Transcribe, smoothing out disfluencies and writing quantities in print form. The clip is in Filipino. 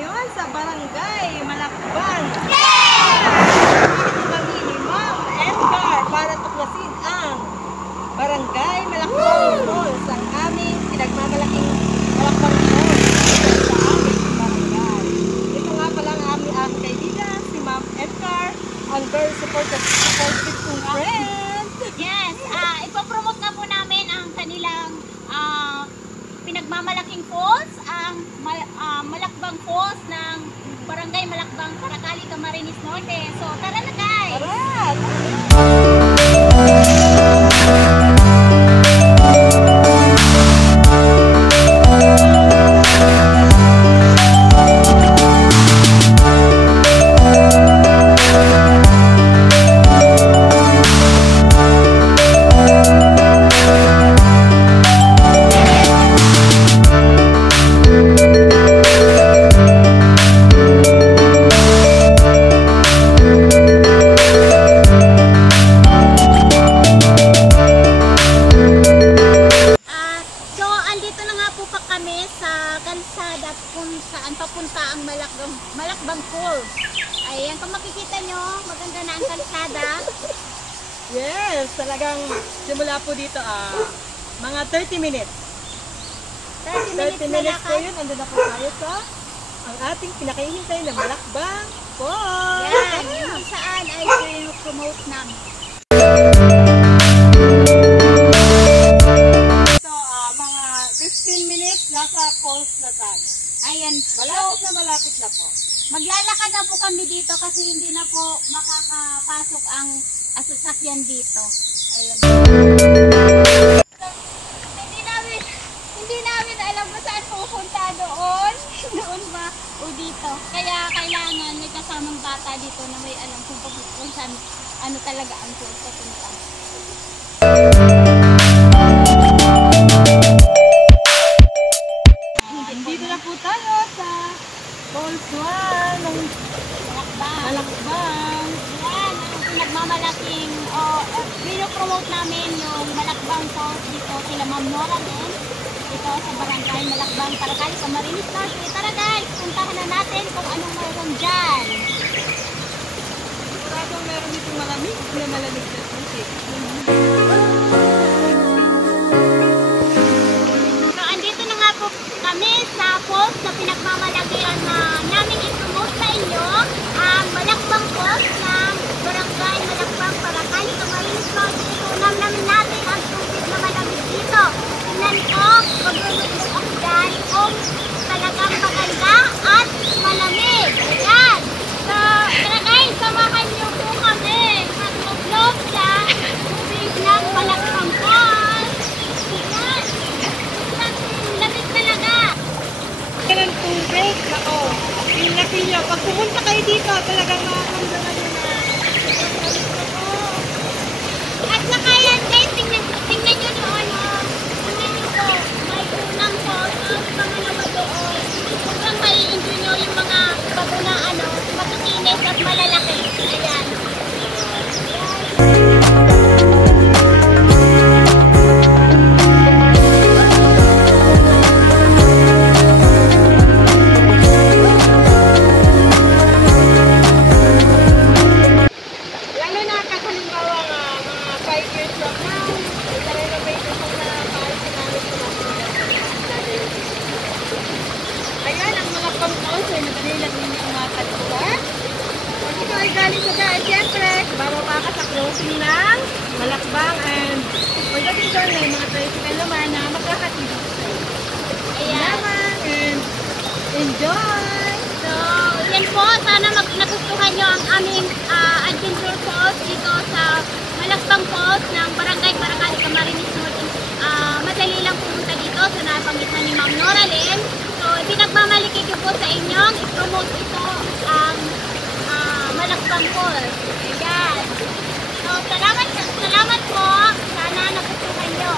ngayon sa Barangay Malakbang. Kami ni Ma'am Edgar para tuklasin ang Barangay Malakbang Falls, ang aming pinagmamalaking Malakbang Falls sa aming barangay. Ito nga pala ang aming kaibigan, si Ma'am Edgar, ang very supportive kong friend. Yes, ipopromote na po namin ang kanilang pinagmamalaking falls, ang Malakbang Falls ng Barangay Malakbang, Paracali, Camarines Norte. So tara na guys! Kalsada kung saan papunta ang Malakbang Falls. Ayan, kung makikita nyo, maganda na ang kalsada. Yes, talagang simula po dito mga 30 minutes. 30 minutes po yun, andun na po tayo sa ang ating pinakahihintay na Malakbang Falls. Yan, yung saan ay promote namin. Mga 15 minutes, nasa falls na tayo. Ayan. Malapit na po. Maglalakad na po kami dito kasi hindi na po makakapasok ang sasakyan dito. Ayan. Hindi namin alam kung saan pupunta doon. Doon ba o dito. Kaya kailangan may kasamang bata dito na may alam kung saan ano talaga ang pupunta. Dito na po tayo sa Falls 1 ng Malakbang. Yan, ang pinagmamalaking pinopromote namin yung Malakbang Falls dito sila Ma'am Nora din. Dito sa Barangay Malakbang, Paracali, Camarines Norte. Tara guys, puntahan na natin kung anong mayroon dyan. Sigurado meron itong malamig na tubig. Kami sa falls na pinagmamalagian na namin i-promote sa inyo ang Malakbang Falls ng Barangay Malakbang, Paracali, Camarines Norte. Tunam namin natin ang tubig na malamig dito. Tingnan ko, magluluto ako dyan kung talagang maganda at malamig. Ayan. So, tara guys, samahan niyo po kami mag-vlog sa tubig ng Malakbang Falls. Ayan. Lamig talaga. Ng tubig, nako. Pinapin nyo. Pag pumunta kayo dito, talagang makakamdaman nyo na. At saka yan guys, tingnan nyo doon. Tingnan nyo po, may unang falls, pangalawa doon. Sobrang mai-enjoy nyo yung mga bago na matukinis at malalaki. Ayan. Ayan, ang Malakbang Falls ay madali lang ninyo ang mga kalikuha. Kung ito ay galing sa daan, siyempre, bababa ka sa crossing ng Malakbang and pagdating doon ay mga tricycle naman na magkakatid sa'yo. Ayan, and enjoy! So, yan po, sana nagustuhan nyo ang aming adventure falls dito sa Malakbang Falls ng Barangay Paracali, Camarines Norte. Madali lang pumunta dito sa nabanggit na ni Ma'am Nora Lynn. So, pinagmamaliki ko po sa inyong i-promote ito ang Malakbang Falls. Ayan. So, salamat po. Sana nagustuhan nyo.